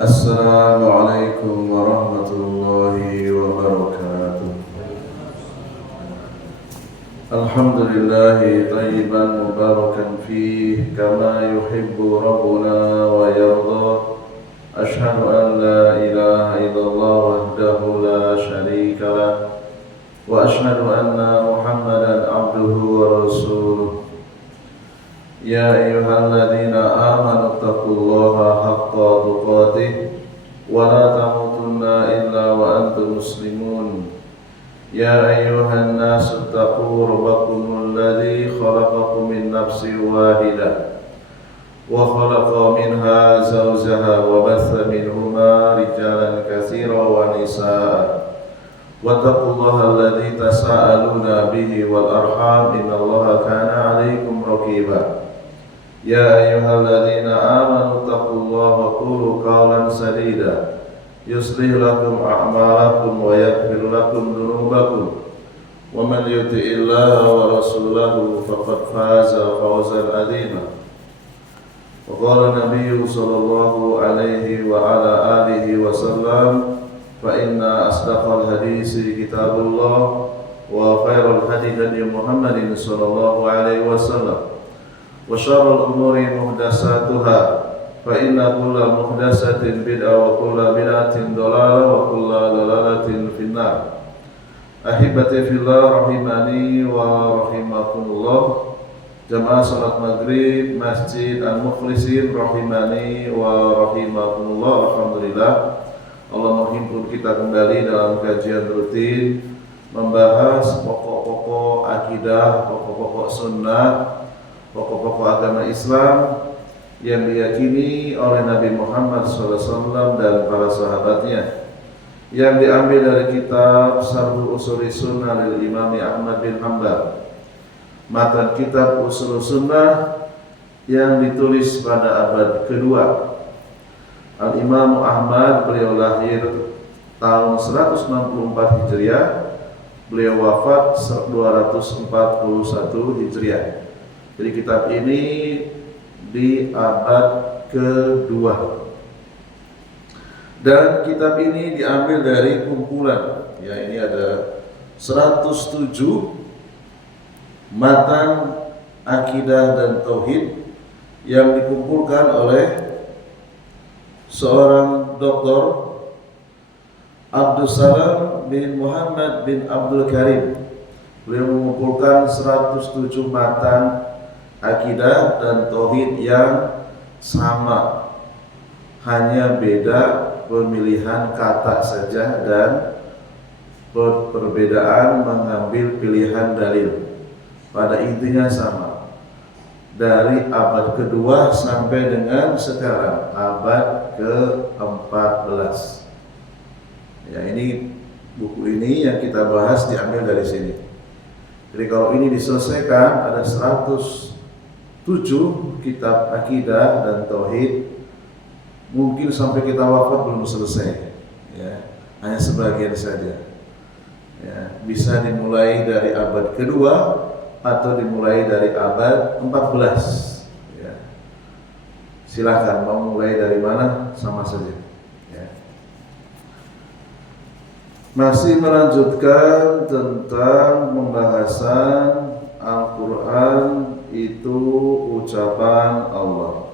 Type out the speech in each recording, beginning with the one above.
Assalamualaikum warahmatullahi wabarakatuh. Alhamdulillahi tayyiban mubarakan fih kama yuhibbu rabbuna wa yarda. Ashhadu an la ilaha illallah wahdahu la syarika lah wa ashhadu anna Muhammadan abduhu wa rasuluh. Ya ayyuhalladzina amanu taqullaha haqqa tuqatih wa la tamutunna illa wa antum muslimun. Ya ayyuhan nasu taqu rabbakumul ladzi khalaqakum min nafsin wahidah wa khalaqa minha zawjaha wa batha minhuma rijalan katsiran wa nisaa. Wattaqullaha alladzi tasaaluna bihi wal arham innallaha kana 'alaikum raqiba. Ya ayyuhalladzina amanu taqullaha wa qulu qawlan sadida yuslih lakum a'malakum wa yaghfir lakum dhunubakum wa man yuti'illaha wa rasulahu faqad faza fawzan 'azima. Wa qala nabiyyu sallallahu alaihi wa ala alihi wa sallam fa inna asdaqal hadisi kitabullah wa khairal hadi hadi Muhammadin sallallahu alaihi wasallam wa syarrul umuri muhdatsatuha fa inna kulla muhdatsatin bid'ah wa kulla bid'atin dhalalah wa kulla dhalalatin finnar. Ahibati fillah rahimani wa rahimakumullah. Jamaah salat maghrib Masjid Al-Mukhlisin rahimani wa rahimakumullah. Alhamdulillah Allah menghimpun kita kembali dalam kajian rutin membahas pokok-pokok akidah, pokok-pokok sunnah, pokok-pokok agama Islam yang diyakini oleh Nabi Muhammad SAW dan para sahabatnya, yang diambil dari kitab Syarh Ushul Sunnah lil Imam Ahmad bin Hanbal, matan kitab Ushul Sunnah yang ditulis pada abad kedua. Al-Imam Ahmad beliau lahir tahun 164 Hijriah, beliau wafat 241 Hijriah. Jadi kitab ini di abad kedua. Dan kitab ini diambil dari kumpulan, ya ini ada 107 matan akidah dan tauhid yang dikumpulkan oleh seorang doktor Abdul Salam bin Muhammad bin Abdul Karim. Beliau mengumpulkan 107 matan akidah dan tauhid yang sama, hanya beda pemilihan kata saja dan perbedaan mengambil pilihan dalil. Pada intinya sama, dari abad kedua sampai dengan sekarang abad ke-14. Ya, ini buku ini yang kita bahas diambil dari sini. Jadi kalau ini diselesaikan, ada 107 kitab akidah dan tauhid, mungkin sampai kita wafat belum selesai, ya, hanya sebagian saja. Ya, bisa dimulai dari abad kedua atau dimulai dari abad 14. Ya. Silakan mau mulai dari mana, sama saja. Ya. Masih melanjutkan tentang pembahasan Al-Quran itu ucapan Allah.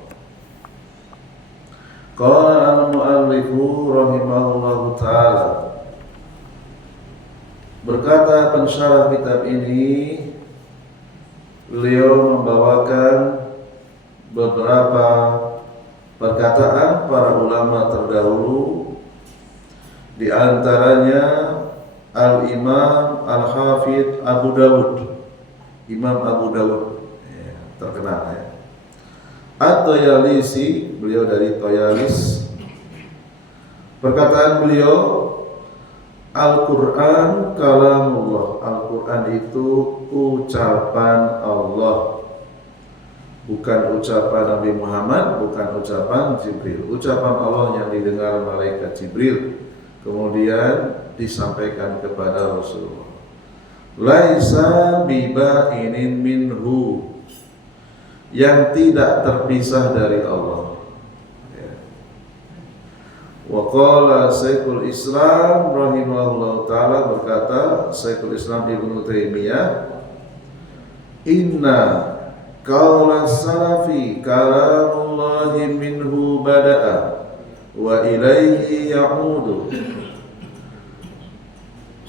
Qala al-mu'allifu rahimahullahu ta'ala, berkata pensyarah kitab ini, beliau membawakan beberapa perkataan para ulama terdahulu, di antaranya Al-Imam Al-Hafidh Abu Dawud, Imam Abu Dawud, ya, terkenal ya. At-Tayalisi, beliau dari Tayalis, perkataan beliau, Al-Quran kalamullah, Al-Quran itu ucapan Allah, bukan ucapan Nabi Muhammad, bukan ucapan Jibril. Ucapan Allah yang didengar malaikat Jibril kemudian disampaikan kepada Rasulullah. Laisa biba'inin minhu, yang tidak terpisah dari Allah. Wa qala Syekhul Islam rahimahullah ta'ala, berkata Syekhul Islam Ibnu Taimiyah, inna qaula salafi kalamullahi minhu bada'a wa ilaihi ya'udu.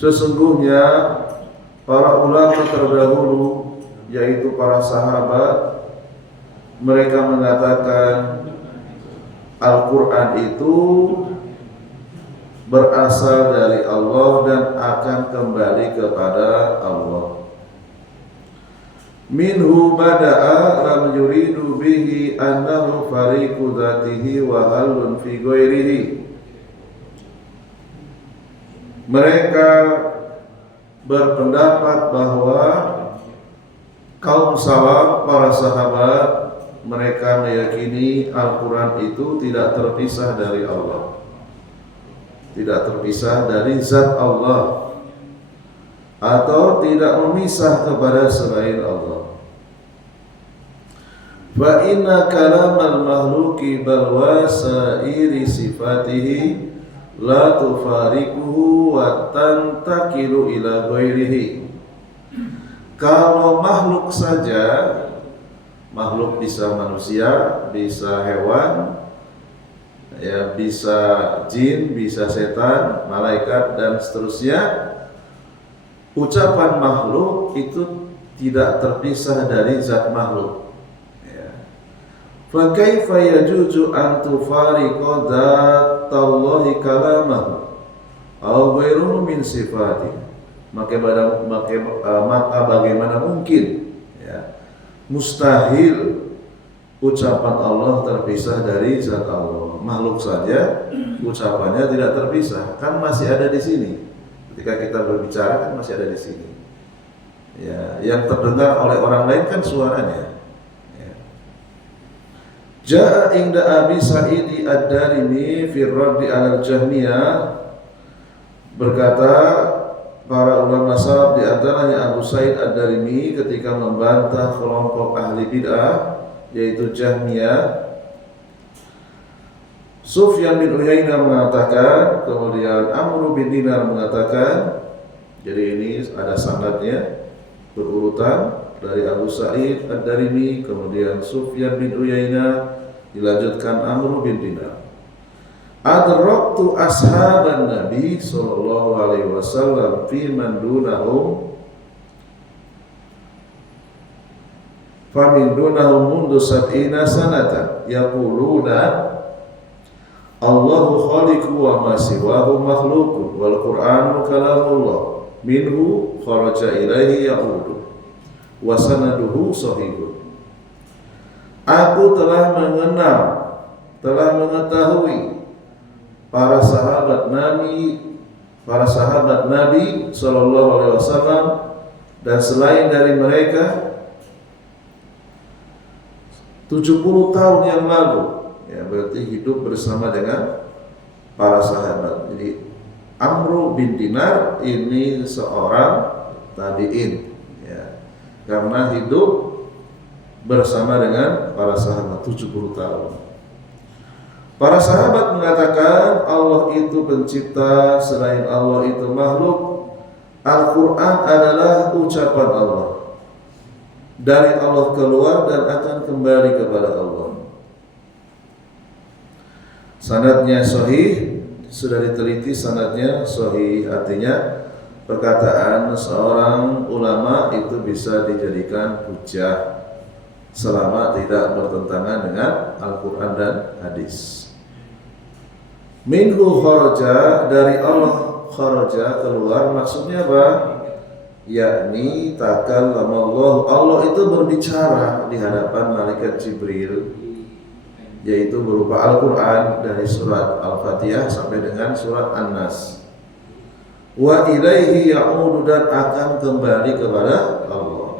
Sesungguhnya para ulama terdahulu, yaitu para sahabat, mereka mengatakan Al-Quran itu berasal dari Allah dan akan kembali kepada Allah. Minhu bada'a lam yuridu bihi annahu fariqu dzatihi wa halun fi ghairihi. Mereka berpendapat bahwa kaum salaf, para sahabat, mereka meyakini Al-Quran itu tidak terpisah dari Allah, tidak terpisah dari zat Allah, atau tidak memisah kepada selain Allah. Fa inna kalamal makhluqi bal wasairi sifatihi la tufariquhu wa tantakilu ila ghairihi. Kalau makhluk saja, makhluk bisa manusia, bisa hewan, ya, bisa jin, bisa setan, malaikat dan seterusnya. Ucapan makhluk itu tidak terpisah dari zat makhluk. Ya. Fa kaifa yajuzu an tufariqa dzatallahi kalamahu aw ghairuhu min sifati. Maka bagaimana mungkin, ya, mustahil ucapan Allah terpisah dari zat Allah. Makhluk saja ucapannya tidak terpisah, kan masih ada di sini. Ketika kita berbicara kan masih ada di sini. Ya, yang terdengar oleh orang lain kan suaranya. Ya. Ja'a inda Abi Sa'id ad-Darimi fi raddi 'ala al-Jahmiyah, berkata para ulama salaf, di antaranya Abu Sa'id ad-Darimi, ketika membantah kelompok ahli bid'ah yaitu Jahmiyah, Sufyan bin Uyainah mengatakan, kemudian Amr bin Dinar mengatakan. Jadi ini ada sanadnya berurutan dari Abu Sa'id ad-Darimi, kemudian Sufyan bin Uyainah, dilanjutkan Amr bin Dinar. Adraktu ashaban Nabi sallallahu alaihi wasallam fi man dunahum famin dunahum mundu sab'ina sanatan yaquluna Allahu khaliqu wa ma siwahu makhluqun wal Qur'anu kalamullah minhu kharaja ilaihi ya'udu wa sanaduhu sahihun. Aku telah mengenal, telah mengetahui para sahabat Nabi sallallahu alaihi wasallam dan selain dari mereka 70 tahun yang lalu. Ya, berarti hidup bersama dengan para sahabat. Jadi Amr bin Dinar ini seorang tabi'in, ya, karena hidup bersama dengan para sahabat 70 tahun. Para sahabat mengatakan Allah itu pencipta, selain Allah itu makhluk. Al-Quran adalah ucapan Allah, dari Allah keluar dan akan kembali kepada Allah. Sanadnya sahih, sudah diteliti, sanadnya sahih, artinya perkataan seorang ulama itu bisa dijadikan hujjah selama tidak bertentangan dengan Al-Quran dan hadis. Minhu kharaja, dari Allah kharaja, keluar, maksudnya apa? Yakni takallamallahu, Allah itu berbicara di hadapan malaikat Jibril, yaitu berupa Al-Quran dari surat Al-Fatihah sampai dengan surat An-Nas. Wa ilaihi ya'udu, dan akan kembali kepada Allah.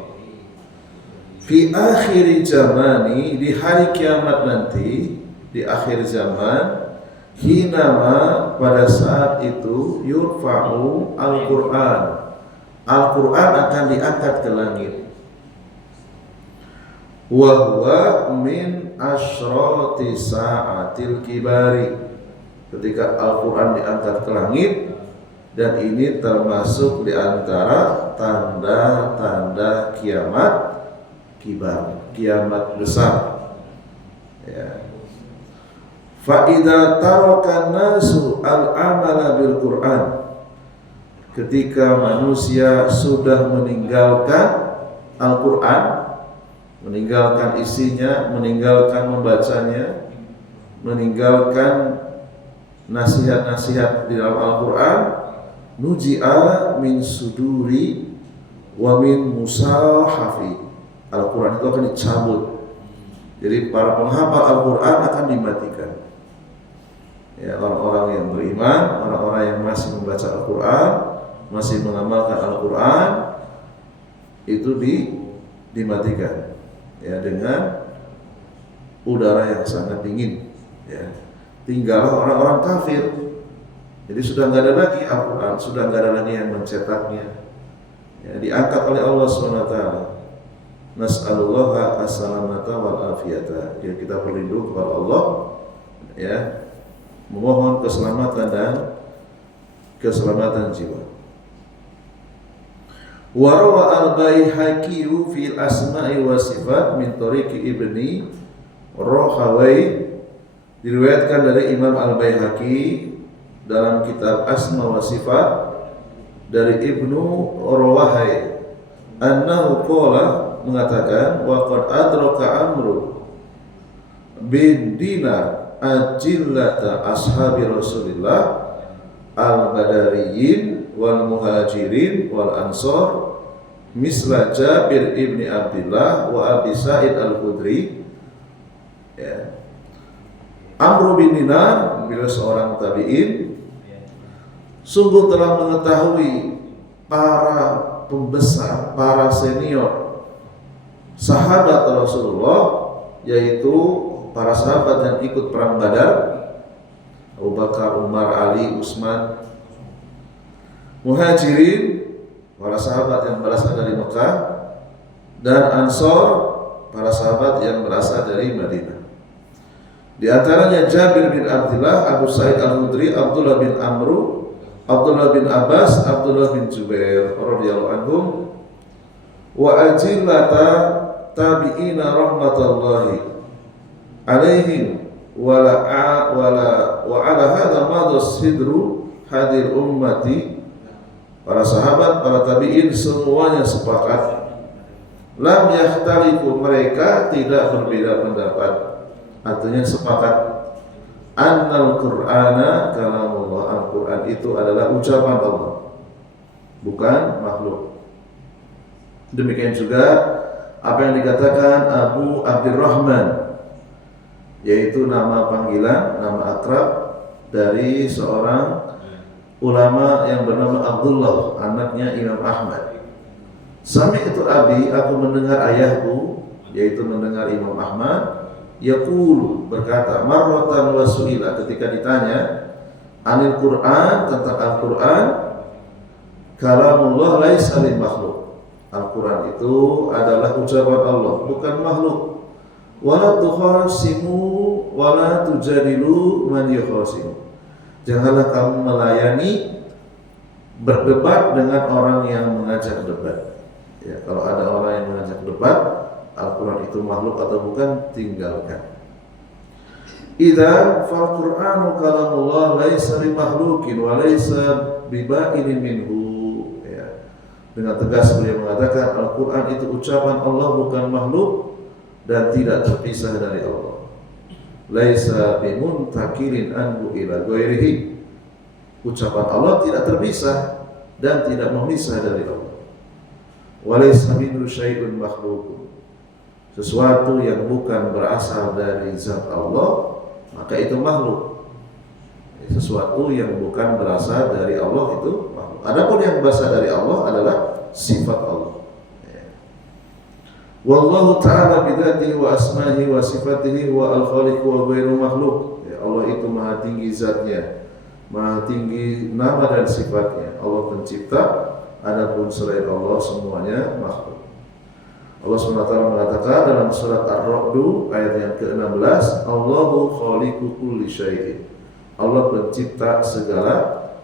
Fi akhir zamani, di hari kiamat nanti, di akhir zaman, hinama, pada saat itu, yurfa'u Al-Quran, Al-Quran akan diangkat ke langit. Wa huwa min asyrati sa'atil kibari, ketika Al-Quran diangkat ke langit, dan ini termasuk di antara tanda-tanda kiamat kibar, kiamat besar. Ya. Fa'idha tarakan nasu al-amala bil Quran, ketika manusia sudah meninggalkan Al-Quran, meninggalkan isinya, meninggalkan membacanya, meninggalkan nasihat-nasihat di dalam Al-Quran, nuji'a min suduri wa min musahafi. Al-Quran itu akan dicabut. Jadi para penghafal Al-Quran akan dimatikan. Ya, orang-orang yang beriman, orang-orang yang masih membaca Al-Quran, masih mengamalkan Al-Quran, itu dimatikan. Ya, dengan udara yang sangat dingin. Ya. Tinggallah orang-orang kafir. Jadi sudah nggak ada lagi Al-Quran, sudah nggak ada lagi yang mencetaknya. Ya, diangkat oleh Allah SWT. Nas'alullaha as-salamata wal afiyata. Ya, kita berlindung kepada Allah, ya, memohon keselamatan dan keselamatan jiwa. Wa rawa al-Baihaqi fil asma'i wa sifat min tariqi Ibni Rahawai, diriwayatkan dari Imam Al-Baihaqi dalam kitab Asma wa Sifat dari Ibnu Rawahai, annahu qala, mengatakan, wa qad adraka Amru bin Dinar ajillata ashabi Rasulillah al-Badariyin wal Muhajirin wal Ansar misla Jabir ibni Abdullah wa Abi Sa'id al-Khudri. Ya. Amru bin Dinar, beliau seorang tabi'in, sungguh telah mengetahui para pembesar, para senior sahabat Rasulullah, yaitu para sahabat yang ikut perang Badar, Abu Bakar, Umar, Ali, Utsman. Muhajirin, para sahabat yang berasal dari Mekah, dan Ansor, para sahabat yang berasal dari Madinah. Di antaranya Jabir bin Abdullah, Abu Sa'id al-Khudri, Abdullah bin Amru, Abdullah bin Abbas, Abdullah bin Jubair radhiyallahu anhum, wa ajillata tabi'ina rahmatullahi alaihim wa ala hadha madus sidru hadir ummati. Para sahabat, para tabi'in semuanya sepakat, lam yahtalifu, mereka tidak berbeda pendapat, artinya sepakat, annal Qur'ana kalamullah, Al-Quran itu adalah ucapan Allah, bukan makhluk. Demikian juga apa yang dikatakan Abu Abdurrahman, yaitu nama panggilan, nama akrab dari seorang ulama yang bernama Abdullah, anaknya Imam Ahmad. Sami itu abi, aku mendengar ayahku, yaitu mendengar Imam Ahmad, yaqulu, berkata, marratan wa su'ila, ketika ditanya anil Quran, tentang Al-Quran, kalamullah laisa lil makhluk, Al-Quran itu adalah ucapan Allah, bukan makhluk. Wala tukhasimu wala tujadilu man yukhasimu, janganlah kamu melayani, berdebat dengan orang yang mengajak debat. Ya, kalau ada orang yang mengajak debat, Al-Quran itu makhluk atau bukan, tinggalkan. Idza fal Qur'anu kalamullah laisa bi makhluqin wa laisa bi ba'inin minhu. Ya. Dengan tegas beliau mengatakan Al-Quran itu ucapan Allah, bukan makhluk, dan tidak terpisah dari Allah. Laisa bi muntakirin anhu ila ghairihi. Ucapan Allah tidak terpisah dan tidak memisah dari Allah. Walaysa minhu syai'un makhluqun, sesuatu yang bukan berasal dari zat Allah, maka itu makhluk. Sesuatu yang bukan berasal dari Allah itu makhluk. Adapun yang berasal dari Allah adalah sifat Allah. Wallahu ta'ala bidzatihi wa asma'ihi wa sifatihi wa al-khaliq wa ghairu makhluk. Ya, Allah itu maha tinggi zatnya, maha tinggi nama dan sifatnya. Allah pencipta, adapun selain Allah semuanya makhluk. Allah SWT mengatakan dalam surat Ar-Ra'd ayat yang ke-16, Allahu khaliqu kulli syai'in. Allah pencipta segala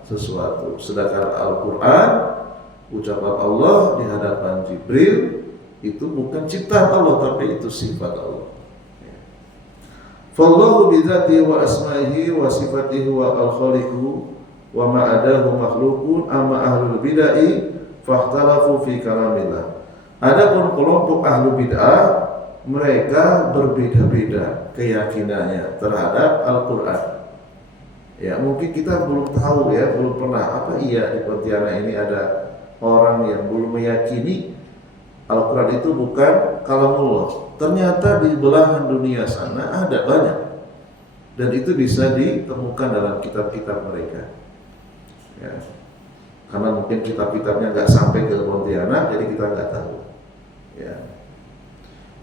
sesuatu. Sedangkan Al-Quran, ucapan Allah di hadapan Jibril, itu bukan ciptaan Allah, tapi itu sifat Allah. Fallahu bidzatihi wa asma'ihi wa sifatihi wa al-khaliqu wa ma'adahu makhlukun amma ahlul bid'ah fahtalafu fi kalamillah. Adapun kelompok ahlu bid'ah, mereka berbeda-beda keyakinannya terhadap Al-Quran. Ya, mungkin kita belum tahu ya, belum pernah, apa iya di Pontianak ini ada orang yang belum meyakini Al-Quran itu bukan kalamullah. Ternyata di belahan dunia sana ada banyak, dan itu bisa ditemukan dalam kitab-kitab mereka. Ya. Karena mungkin kitab-kitabnya nggak sampai ke Pontianak, jadi kita nggak tahu. Ya.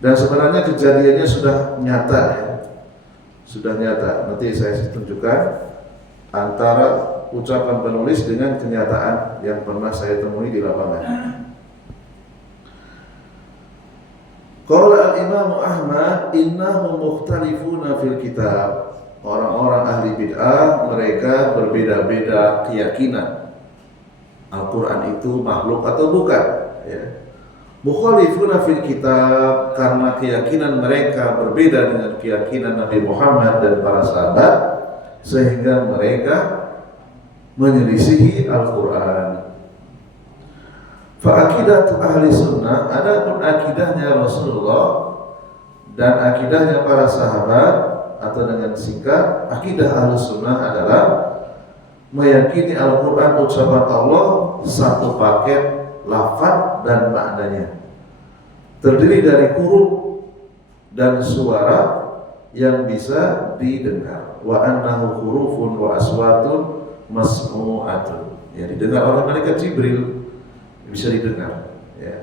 Dan sebenarnya kejadiannya sudah nyata ya, sudah nyata. Nanti saya tunjukkan antara ucapan penulis dengan kenyataan yang pernah saya temui di lapangan. Qala al-Imam Ahmad innahum mukhtalifuna fil kitab. Orang-orang ahli bid'ah mereka berbeda-beda keyakinan Al-Quran itu makhluk atau bukan, ya. Mukhalifuna fil kitab, karena keyakinan mereka berbeda dengan keyakinan Nabi Muhammad dan para sahabat, sehingga mereka menyelisihi Al-Quran. Fa'akidatu ahli sunnah, adapun akidahnya Rasulullah dan akidahnya para sahabat, atau dengan singkat, akidah ahli sunnah adalah meyakini Al-Quran ucapan Allah satu paket lafaz dan maknanya, terdiri dari huruf dan suara yang bisa didengar. Wa annahu hurufun wa aswatun masmu'atun, ya, didengar oleh malaikat Jibril, bisa didengar, ya.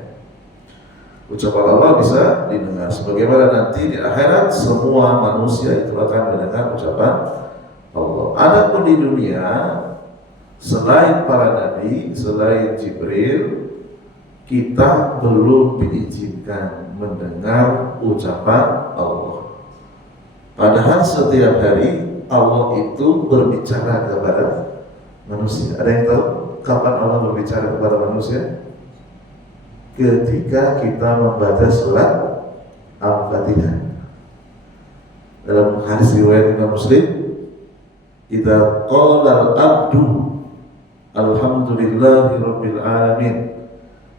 Ucapan Allah bisa didengar, sebagaimana nanti di akhirat semua manusia itu akan mendengar ucapan Allah. Adapun di dunia, selain para nabi, selain Jibril, kita belum diizinkan mendengar ucapan Allah. Padahal setiap hari Allah itu berbicara kepada manusia. Ada yang tahu kapan Allah berbicara kepada manusia? Ketika kita membaca surat Al-Fatihah. Dalam hadis riwayat Imam Muslim, idza qala al-abdu alhamdulillahi rabbil alamin,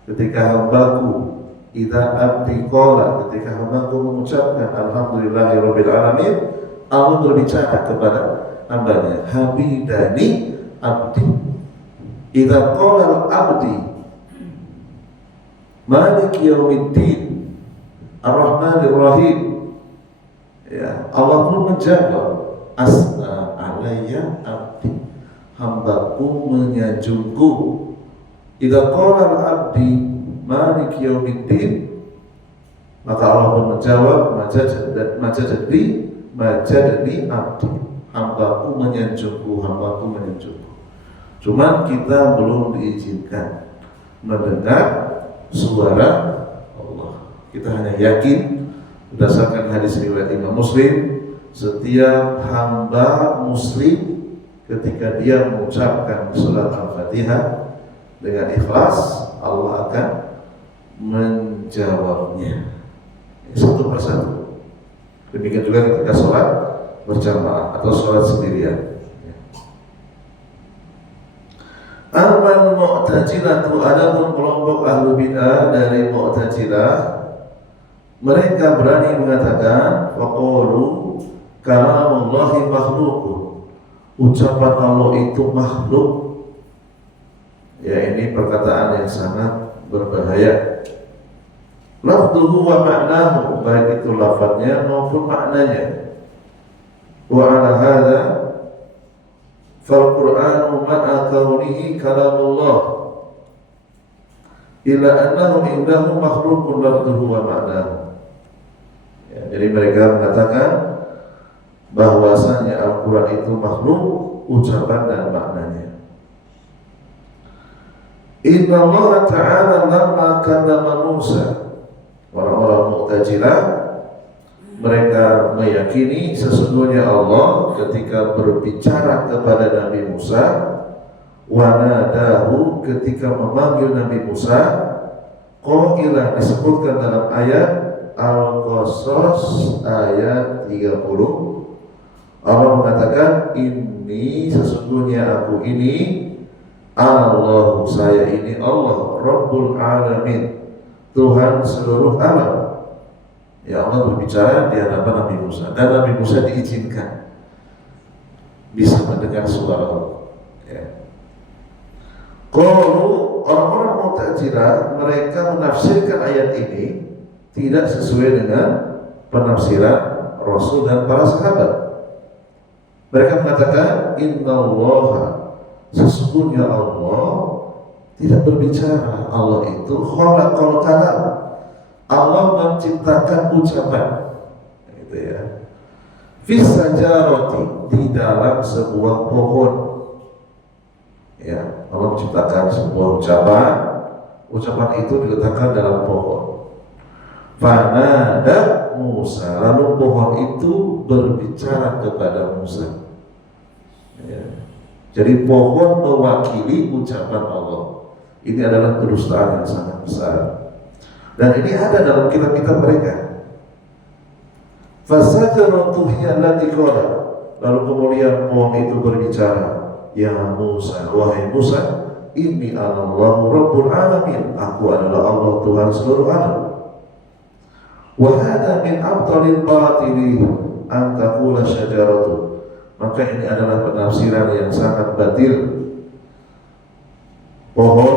ketika hambaku, idza abdi qala, ketika hambaku mengucapkan alhamdulillahi rabbil alamin, Allah berbicara kepada hambanya, hamidani abdi. Idza qala al-abdi Malik yaumiddin Ar-Rahmanir Rahim, ya, Allah pun menjawab, asna alayya abdi, hambaku menyanjungku. Idza qala al-abdi Malik yaumiddin, maka Allah pun menjawab, majadani abdi, hambaku menyanjungku, hambaku menyanjungku. Cuman kita belum diizinkan mendengar suara Allah. Kita hanya yakin berdasarkan hadis riwayat Imam Muslim, setiap hamba muslim ketika dia mengucapkan surat Al-Fatihah dengan ikhlas, Allah akan menjawabnya satu persatu. Demikian juga ketika sholat berjamaah atau sholat sendirian. Amal Mu'tazilah, adapun kelompok ahlu bid'ah dari Mu'tazilah, mereka berani mengatakan faqalu kalamullahi makhlukun, ucapan Allah itu makhluk. Ya, ini perkataan yang sangat berbahaya. Lafduhu wa ma'nahu, baik itu lafadznya maupun maknanya. Wa ala hadza fal-Qur'anu ma'a kaunihi kalamullah illa annahu indahu makhlukun lafduhu wa ma'nahu. Ya, jadi mereka mengatakan bahwasanya Al-Quran itu makhluk, ucapan dan maknanya. Inna Allah Ta'ala lamma kallama Musa, orang-orang Mu'tazilah mereka meyakini sesungguhnya Allah ketika berbicara kepada Nabi Musa, wanadahu ketika memanggil Nabi Musa, qailah disebutkan dalam ayat Al-Qasas ayat 30. Allah mengatakan, ini sesungguhnya aku ini Allah, saya ini Allah Rabbul Alamin, Tuhan seluruh alam. Ya, Allah berbicara di hadapan Nabi Musa, dan Nabi Musa diizinkan bisa mendengar suara Allah. Ya. Kalau orang-orang Mu'tazilah, mereka menafsirkan ayat ini tidak sesuai dengan penafsiran Rasul dan para sahabat. Mereka mengatakan, innallaha, sesungguhnya Allah tidak berbicara. Allah itu khalaqal kalam, Allah menciptakan ucapan, gitu ya. Fis sajarati, di dalam sebuah pohon. Ya, Allah menciptakan sebuah ucapan. Ucapan itu diletakkan dalam pohon. Fanada Musa, lalu pohon itu berbicara kepada Musa. Ya. Jadi pohon mewakili ucapan Allah. Ini adalah kedustaan yang sangat besar. Dan ini ada dalam kitab-kitab mereka. Fasajaratu hiya allati qala, lalu kemudian pohon itu berbicara, ya Musa, wahai Musa, inni anallahu rabbul alamin, aku adalah Allah Tuhan seluruh alam. Wa hadha min abtalil batili an taqula syajaratu, maka ini adalah penafsiran yang sangat batil. Pohon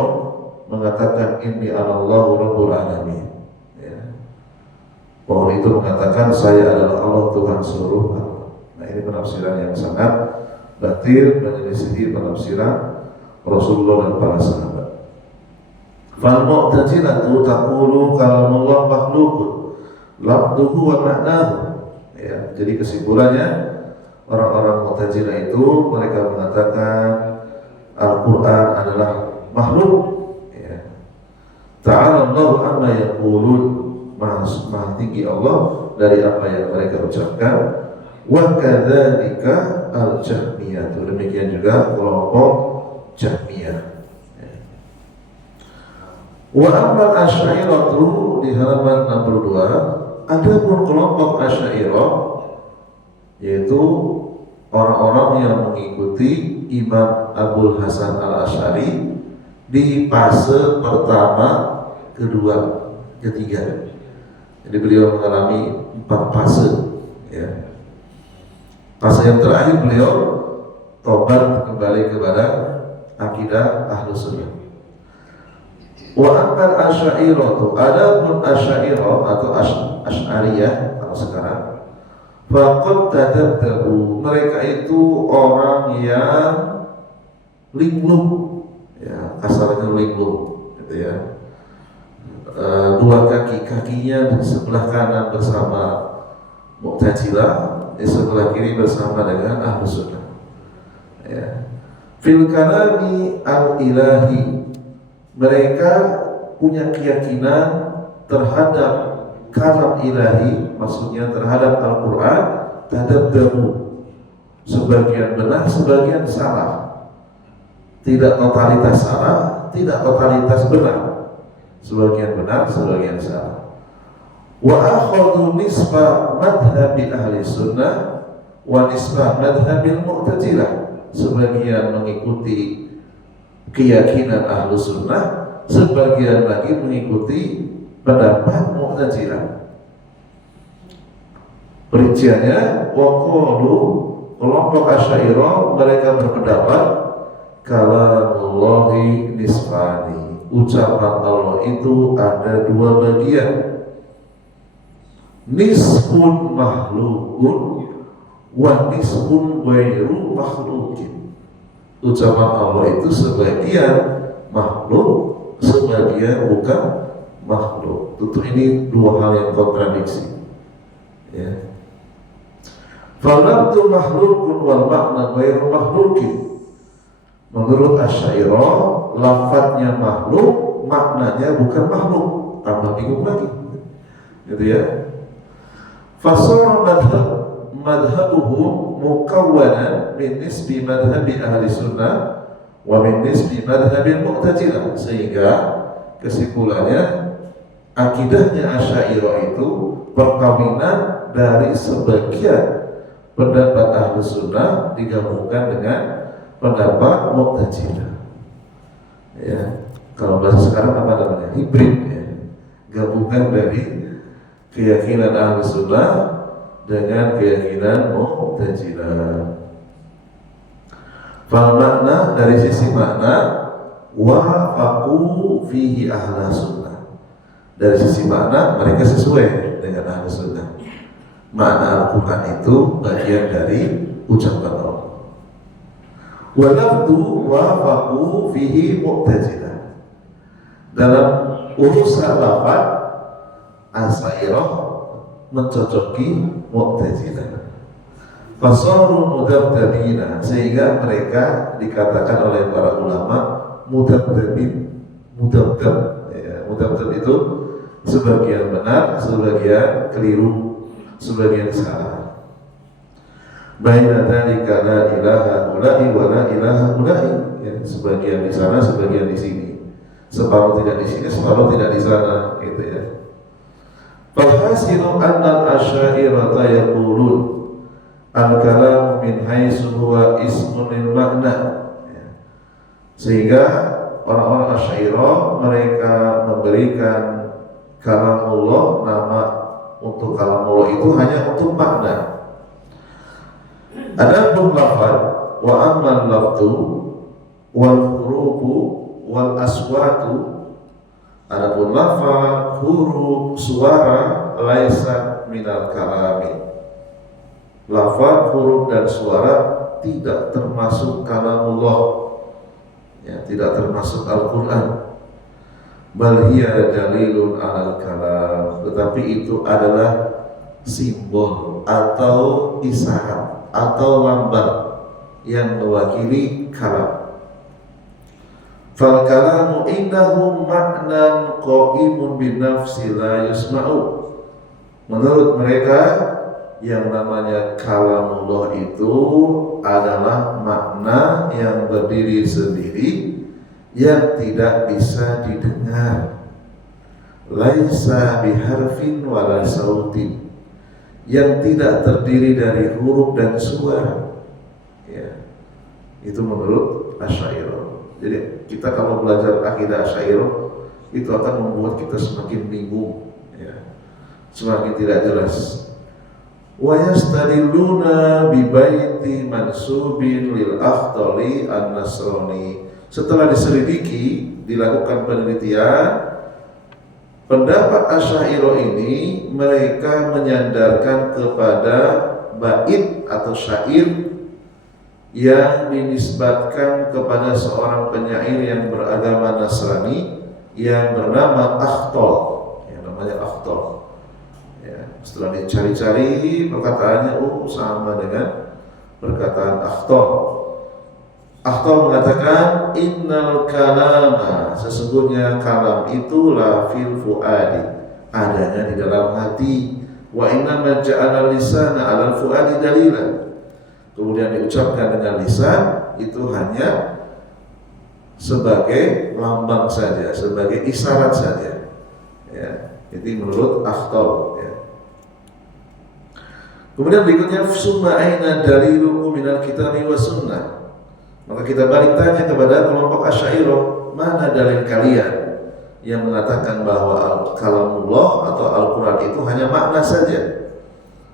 mengatakan inni anallahu rabbul alamin, ya. Pohon itu mengatakan saya adalah Allah Tuhan seluruh alam. Nah, ini penafsiran yang sangat batil, menyelisihi penafsiran Rasulullah dan para sahabat. Fal mu'tazilatu taqulu kalamullah makhluqun lafduhu wa ma'nahu. Ya, jadi kesimpulannya orang-orang Mu'tazilah itu mereka mengatakan Al-Qur'an adalah makhluk. Ya. Ta'ala Allahu amma yaqulun, maha tinggi Allah dari apa yang mereka ucapkan. Wa kadzalika al-Jahmiyah, demikian juga kelompok Jahmiyah. Wa amma Asy'ariyatu, di halaman 62, ada pun kelompok Asy'ariyah, yaitu orang-orang yang mengikuti Imam Abul Hasan Al-Asy'ari di fase pertama, kedua, ketiga. Jadi beliau mengalami 4 fase, ya. Fase yang terakhir beliau tobat kembali kepada akidah Ahlus Sunnah. Wa amal Asy'ariyah, adapun Asy'ariyah atau Asy'ariyah kalau sekarang, faqad tadabbu, mereka itu orang yang linglung, ya, kasarnya linglung, gitu ya. Dua kakinya di sebelah kanan bersama Mu'tazilah, di sebelah kiri bersama dengan Ahlus Sunnah. Ya. Fil kalami al-ilahi, mereka punya keyakinan terhadap kalam ilahi, maksudnya terhadap Al-Quran, tadabbu, sebagian benar, sebagian salah. Tidak totalitas salah, tidak totalitas benar, sebagian benar, sebagian salah. Wa akhadhu nisbah madhabi ahli sunnah wa nisbah madhabil mu'tazilah, sebagian mengikuti keyakinan ahlu sunnah, sebagian lagi mengikuti pendapat Mu'tazilah. Perinciannya, waqalu, kelompok Asy'ariyah mereka berpendapat kalamullahi nisfani, ucapan Allah itu ada 2 bagian. Nisfun makhlukun wa nisfun ghairu makhlukin. Ucapan Allah itu sebagian makhluk, sebagian bukan makhluk. Tentu ini 2 hal yang kontradiksi. Ya. Falabdu makhlukun wal makna ghairu makhlukin. Menurut Asy'ariyah, lafadznya makhluk, maknanya bukan makhluk. Tambah bingung lagi, gitu ya. fasara madhabuhum mukawwanan min nisbi madhabi ahli sunnah wa min nisbi madhabil mu'tazilah, sehingga kesimpulannya akidahnya Asy'ariyah itu perkawinan dari sebagian pendapat ahli sunnah digabungkan dengan pendapat mu'tazilah. Ya, kalau bahasa sekarang apa namanya? Hibrid, ya. Gabungan dari keyakinan ahli sunnah dengan keyakinan mu'tazilah. Fal makna, dari sisi makna, wafaqu fihi ahli sunnah. Dari sisi makna mereka sesuai dengan ahli sunnah. Makna Al-Quran itu bagian dari ucapan Allah. Wa lafdu wafaqu fihi mu'tazilah. Dalam urusan lafaz, Asy'ariyah mencocoki Mu'tazilah. Fasaru mudabdabina, sehingga mereka dikatakan oleh para ulama mudabdabin. Mudabdab, ya, mudabdab itu sebagian benar, sebagian keliru, sebagian salah. Baina dzalika la ilaha ula'i wa la ilaha ula'i, ya, sebagian di sana, sebagian di sini. Separuh tidak di sini, separuh tidak di sana, gitu ya. Falhasilu anna al-Asy'ariyah yaqulun al-kalam min haitsu huwa ismun lil makna, ya. Sehingga orang-orang Asy'ariyah mereka memberikan kalamullah nama untuk kalamullah itu hanya untuk makna. Adapun lafaz wa ammal lafzu wal hurufu wal aswatu, adapun lafaz, huruf, suara, laisa minal kalami. Lafaz, huruf dan suara tidak termasuk kalamullah, ya, tidak termasuk Al-Quran. Bal hiya dalilun alal kalam, tetapi itu adalah simbol atau isyarat atau lambang yang mewakili kalam. Fal kalamu indahum maknan qaimun bin nafsi la yusma'u. Menurut mereka yang namanya kalamullah itu adalah makna yang berdiri sendiri yang tidak bisa didengar. Laisa biharfin wala sautin, yang tidak terdiri dari huruf dan suara, ya. Itu menurut Asy'ariyah. Jadi kita kalau belajar akidah Asy'ariyah itu akan membuat kita semakin bingung, ya, semakin tidak jelas. Wa yastadilluna bi baiti mansubin lil Akhdari an-Nasrani. Setelah diselidiki, dilakukan penelitian, pendapat Asy'ariyah ini mereka menyandarkan kepada bait atau syair yang dinisbatkan kepada seorang penyair yang beragama Nasrani yang bernama Akhdar, yang namanya Akhdar. Ya, setelah dicari-cari perkataannya, sama dengan perkataan Akhdar. Akhdar mengatakan innal kalama, sesungguhnya kalam itu la fil fuadi, adanya di dalam hati. Wa inna ma ja'ala lisana 'ala fuadi dalilan. Kemudian diucapkan dengan lisan itu hanya sebagai lambang saja, sebagai isyarat saja, ya. Itu menurut Akhdar, ya. Kemudian berikutnya summa aina dalilukum minal kitabi was sunnah. Maka kita balik tanya kepada kelompok Asy'ariyah, mana dalil kalian yang mengatakan bahwa kalamullah atau Al-Quran itu hanya makna saja,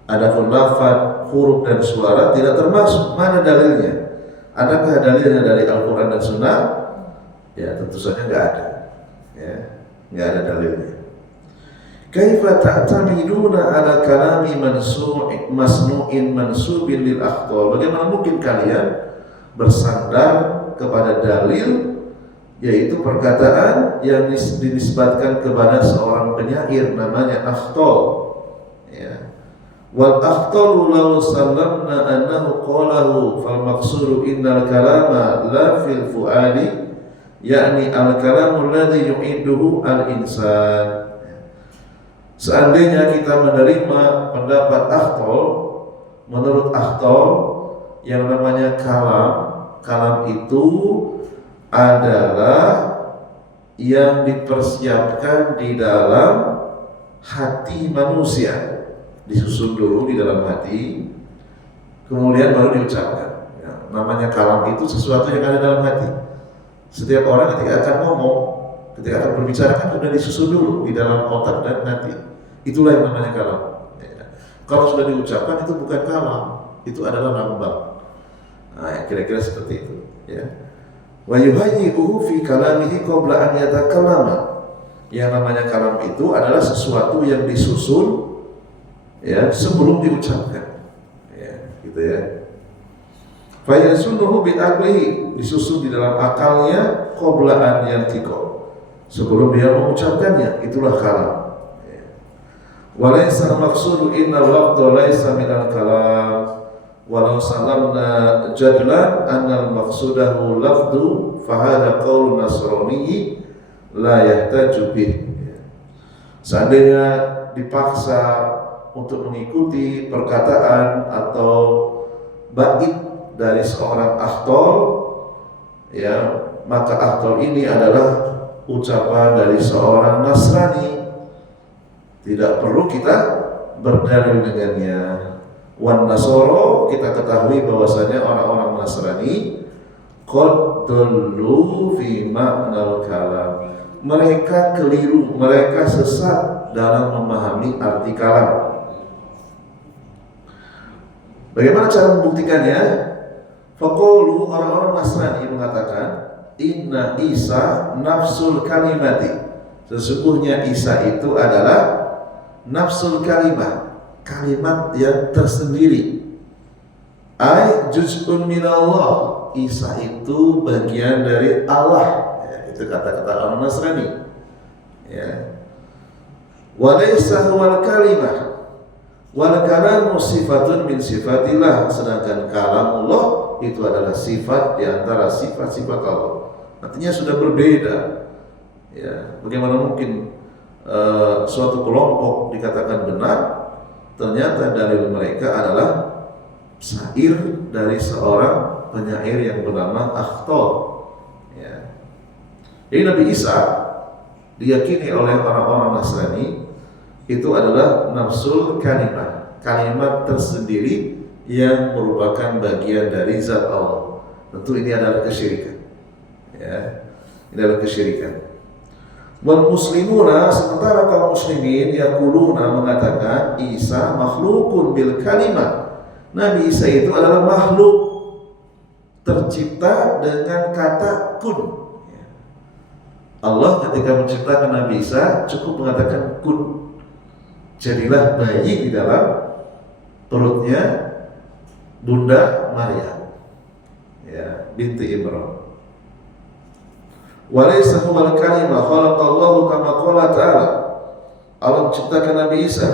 adapun lafaz, huruf dan suara tidak termasuk? Mana dalilnya? Adakah dalilnya dari Al-Quran dan Sunnah? Ya, tentu saja nggak ada, ya, nggak ada dalilnya. Kaifa ta'tamiduna ala kalami masnu'in mansubin lil Akhdar? Bagaimana mungkin kalian bersandar kepada dalil, yaitu perkataan yang dinisbatkan kepada seorang penyair namanya Akhdar, ya. Wal Akhdaru law sallamna annahu qalahu fal maqsudu innal kalama la fil fuadi, yakni al kalamu alladhi yu'iduhu al insan. Seandainya kita menerima pendapat Akhtol, menurut Akhtol yang namanya kalam itu adalah yang dipersiapkan di dalam hati manusia, disusun dulu di dalam hati, kemudian baru diucapkan. Ya, namanya kalam itu sesuatu yang ada dalam hati. Setiap orang ketika akan ngomong, ketika akan berbicara kan sudah disusun dulu di dalam otak dan hati. Itulah yang namanya kalam. Ya. Kalau sudah diucapkan itu bukan kalam, itu adalah lambang. Nah, kira-kira seperti itu. Ya. Wa yuhayyi'uhu fi kalamihi qabla an yatakallama. Yang namanya kalam itu adalah sesuatu yang disusun ya sebelum diucapkan. Ya, gitu ya. Fa yasunuhu bi aqlihi, disusun di dalam akalnya qabla an yantiqa. Sebelum dia mengucapkannya, itulah kalam. Walaysa al-maqsudu inna al-lafdha laysa minal kalam walau salamna jadlan anna al-maqsudahu lafdu fahada qaul nasrani la yahtaju bih. Seandainya dipaksa untuk mengikuti perkataan atau bait dari seorang Akhtol, ya, maka Akhtol ini adalah ucapan dari seorang Nasrani. Tidak perlu kita berdalil dengannya. Wan Nasoro, kita ketahui bahwasanya orang-orang Nasrani qad dallu fi ma'nal kalam. Mereka keliru, mereka sesat dalam memahami arti kalam. Bagaimana cara membuktikannya? Faqulu, orang-orang Nasrani mengatakan inna Isa nafsul kalimati. Sesungguhnya Isa itu adalah nafsul kalimat, kalimat yang tersendiri. Ai juz'un minallah, Isa itu bagian dari Allah. Ya, itu kata-kata orang Nasrani. Ya. Wa laysa huwal kalimah wal kalamu sifatun min sifatillah, sedangkan kalamullah itu adalah sifat di antara sifat-sifat Allah. Artinya sudah berbeda. Ya, bagaimana mungkin suatu kelompok dikatakan benar, ternyata dalil mereka adalah syair dari seorang penyair yang bernama Akhtol. Ya. Jadi Nabi Isa diyakini oleh orang-orang Nasrani itu adalah nafsul kalimah, kalimat tersendiri yang merupakan bagian dari zat Allah. Tentu ini adalah kesyirikan. Ya, ini adalah kesyirikan. Wal muslimuna, sementara kaum muslimin yaquluna, mengatakan Isa makhlukun bil kalimah. Nabi Isa itu adalah makhluk tercipta dengan kata kun. Allah ketika menciptakan Nabi Isa cukup mengatakan kun, jadilah bayi di dalam perutnya Bunda Maryam, ya, binti Imran. Walaysa huwal kalimah khalaqallahu kama qala ta'ala. Allah menciptakan Nabi Isa.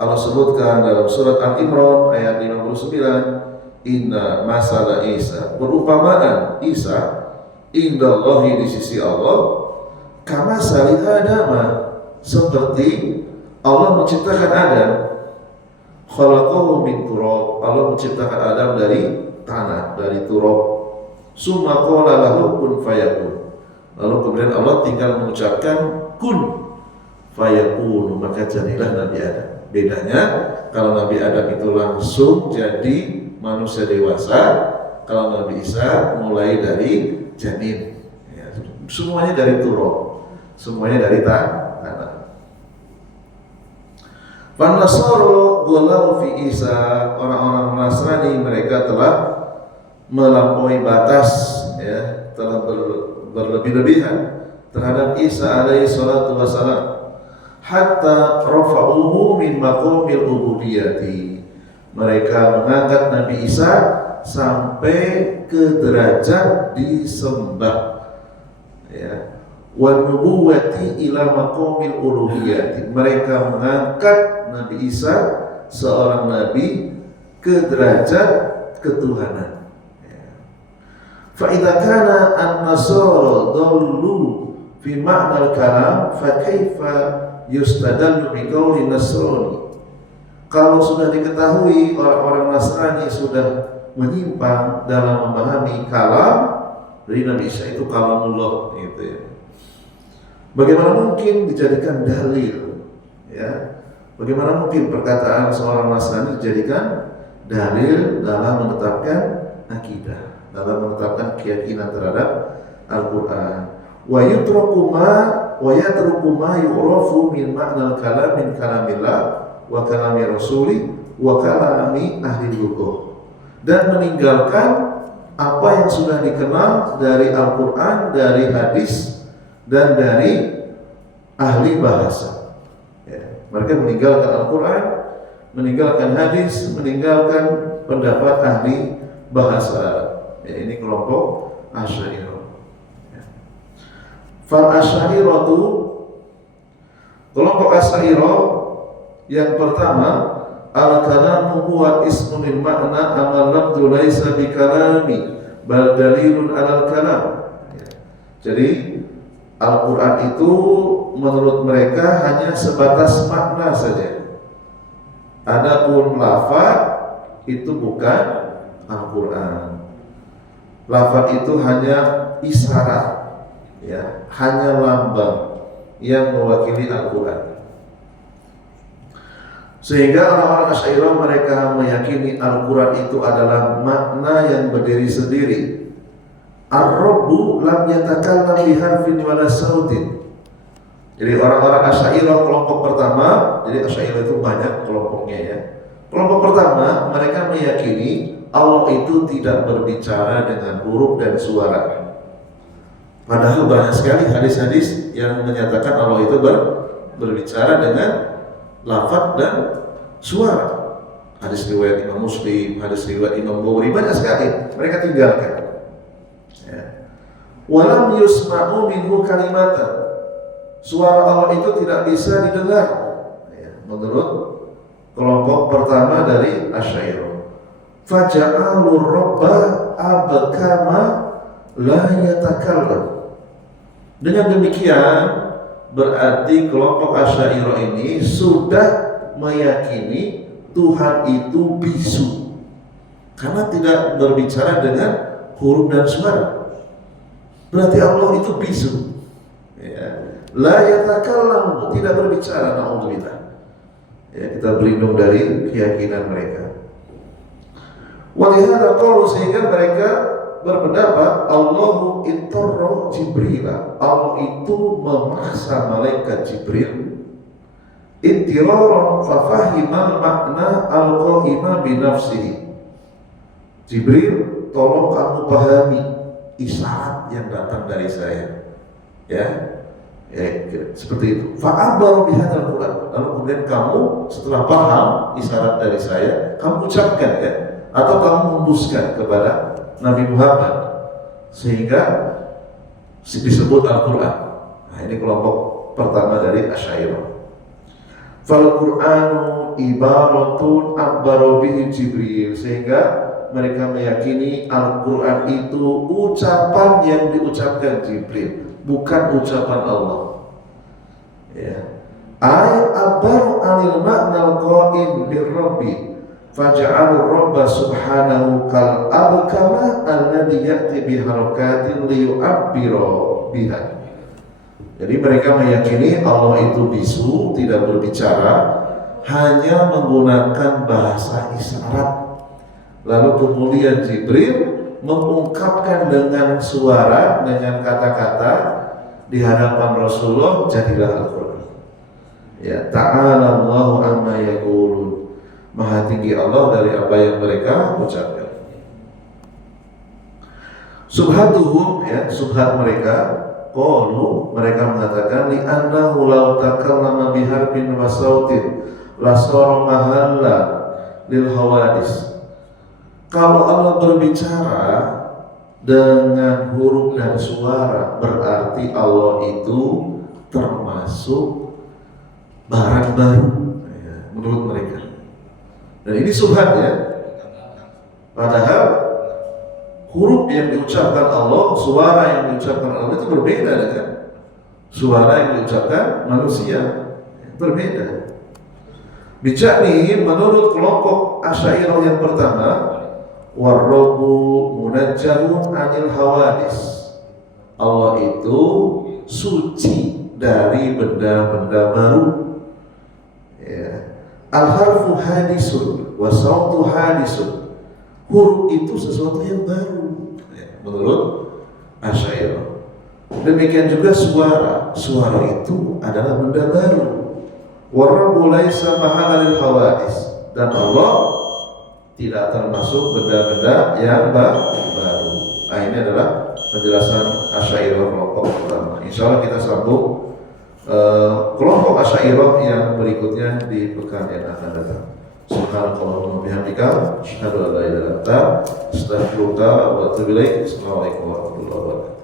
Allah sebutkan dalam surat Al-Imran ayat 59, inna masala Isa, perumpamaan Isa indallahi, di sisi Allah, kama sali Adam, seperti Allah menciptakan Adam. Khalaqahu min turab, Allah menciptakan Adam dari tanah, dari turab. Summa qala lahu kun fayakun, lalu kemudian Allah tinggal mengucapkan kun fayakun, maka jadilah Nabi Adam. Bedanya kalau Nabi Adam itu langsung jadi manusia dewasa, kalau Nabi Isa mulai dari janin, ya, semuanya dari turab, semuanya dari tanah. Fanasoro ghalau fi Isa, orang-orang Nasrani mereka telah melampaui batas, ya, telah berlebih-lebihan terhadap Isa alaihi salatu wassalam, hatta rafa'uhu min maqamil ubudiyyati. Mereka mengangkat Nabi Isa sampai ke derajat disembah, ya, wa nubuwati ila maqamil uluhiyyati. Mereka mengangkat Nabi Isa seorang nabi ke derajat ketuhanan. Fa'idha kana an-nasara dhallu fi ma'nal kalam fa kaifa yustadallu biqauli Nasrani. Kalau sudah diketahui orang-orang Nasrani sudah menyimpang dalam memahami kalam dari Nabi Isa itu kalamullah gitu ya. Bagaimana mungkin dijadikan dalil ya? Bagaimana mungkin perkataan seorang Nasrani dijadikan dalil dalam menetapkan akidah, dalam menetapkan keyakinan terhadap Al-Qur'an. Wa yutruku ma yu'rafu min ma'nal kalam min kalamillah wa kalami rasuli wa kalami ahli lughah, dan meninggalkan apa yang sudah dikenal dari Al-Qur'an, dari hadis dan dari ahli bahasa ya. Mereka meninggalkan Al-Qur'an, meninggalkan hadis, meninggalkan pendapat ahli bahasa ya. Ini kelompok Asy'ariyah ya. Fal Asy'ariyatu, kelompok Asy'ariyah yang pertama, al-kalamu huwa ismun lil ma'na amal lafdhu laisa bi kalami bal dalilun 'alal kalam. Ya. Jadi Al-Qur'an itu menurut mereka hanya sebatas makna saja. Adapun lafaz itu bukan Al-Qur'an. Lafaz itu hanya isyarat, ya, hanya lambang yang mewakili Al-Qur'an. Sehingga orang-orang Asy'ariyah mereka meyakini Al-Quran itu adalah makna yang berdiri sendiri. Ar-Rabbu lam yatakallam biharfin wala sautin. Jadi orang-orang Asy'ariyah kelompok pertama, jadi Asy'ariyah itu banyak kelompoknya ya. Kelompok pertama mereka meyakini Allah itu tidak berbicara dengan huruf dan suara. Padahal banyak sekali hadis-hadis yang menyatakan Allah itu berbicara dengan lafaz dan suara. Hadis riwayat Imam Muslim, hadis riwayat Imam Bukhari, banyak sekali mereka tinggalkan ya. Walam yusma'u minhu kalimatan, suara Allah itu tidak bisa didengar ya, menurut kelompok pertama dari Asy'ariyah. Faja'alur rabba abkama la yatakallam. Dengan demikian berarti kelompok Asy'ariyah ini sudah meyakini Tuhan itu bisu karena tidak berbicara dengan huruf dan suara. Berarti Allah itu bisu ya. La yatakallam, tidak berbicara, na'udzubillah ya, kita berlindung dari keyakinan mereka. Walihada qalu, sehingga mereka berpendapat Allahu ittarra Jibril, Allah itu memaksa malaikat Jibril intiraran fafahimal makna al-qa'ima binafsihi. Jibril, tolong kamu pahami isyarat yang datang dari saya ya, seperti itu. Fa'abaru bihadzal Qur'an, lalu kemudian kamu setelah paham isyarat dari saya, kamu ucapkan ya, atau kamu hembuskan kepada Nabi Muhammad sehingga disebut Al-Quran. Nah, ini kelompok pertama dari Asy'ariyah. Fal Qur'anu ibaratun abbara bihi Jibril, sehingga mereka meyakini Al-Quran itu ucapan yang diucapkan Jibril, bukan ucapan Allah ya. Ay abbaru anil ma'nal qa'im lirabbi faja'alur rabba subhanahu kal abkama alladhi ya'ti biharakatin liyu'abbira biha. Jadi mereka meyakini Allah itu bisu, tidak berbicara, hanya menggunakan bahasa isyarat. Lalu kemudian Jibril mengungkapkan dengan suara, dengan kata-kata di hadapan Rasulullah, jadilah Al-Quran ya. Ta'ala Allahu amma yaqulun, maha tinggi Allah dari apa yang mereka ucapkan. Subhatuhum ya, subhat mereka, qalu, mereka mengatakan li annahu law takallama biharbin wa sautin la sara mahalla lil hawadis. Kalau Allah berbicara dengan huruf dan suara, berarti Allah itu termasuk barang baru ya, menurut mereka. Dan ini subhat ya. Padahal huruf yang diucapkan Allah, suara yang diucapkan Allah itu berbeda dengan suara yang diucapkan manusia berbeda. Bija'ni menurut kelompok Asy'ariyah yang pertama, warrabu munajjahun anil hawadis. Allah itu suci dari benda-benda baru. Ya. Al-harfu hadisun wa sautu hadisun. Huruf itu sesuatu yang baru, ya, menurut Asy'ariyah. Demikian juga suara itu adalah benda baru. Warrabu laisa mahalal hawadis, dan Allah tidak termasuk benda-benda yang baru. Nah, ini adalah penjelasan Asy'ariyah kelompok pertama. Insyaallah kita sambung kelompok Asy'ariyah yang berikutnya di pekan yang akan datang. Subhanallahumma wa bihamdika asyhadu an la ilaha illa anta astaghfiruka wa atubu ilaik. Assalamualaikum warahmatullahi wabarakatuh.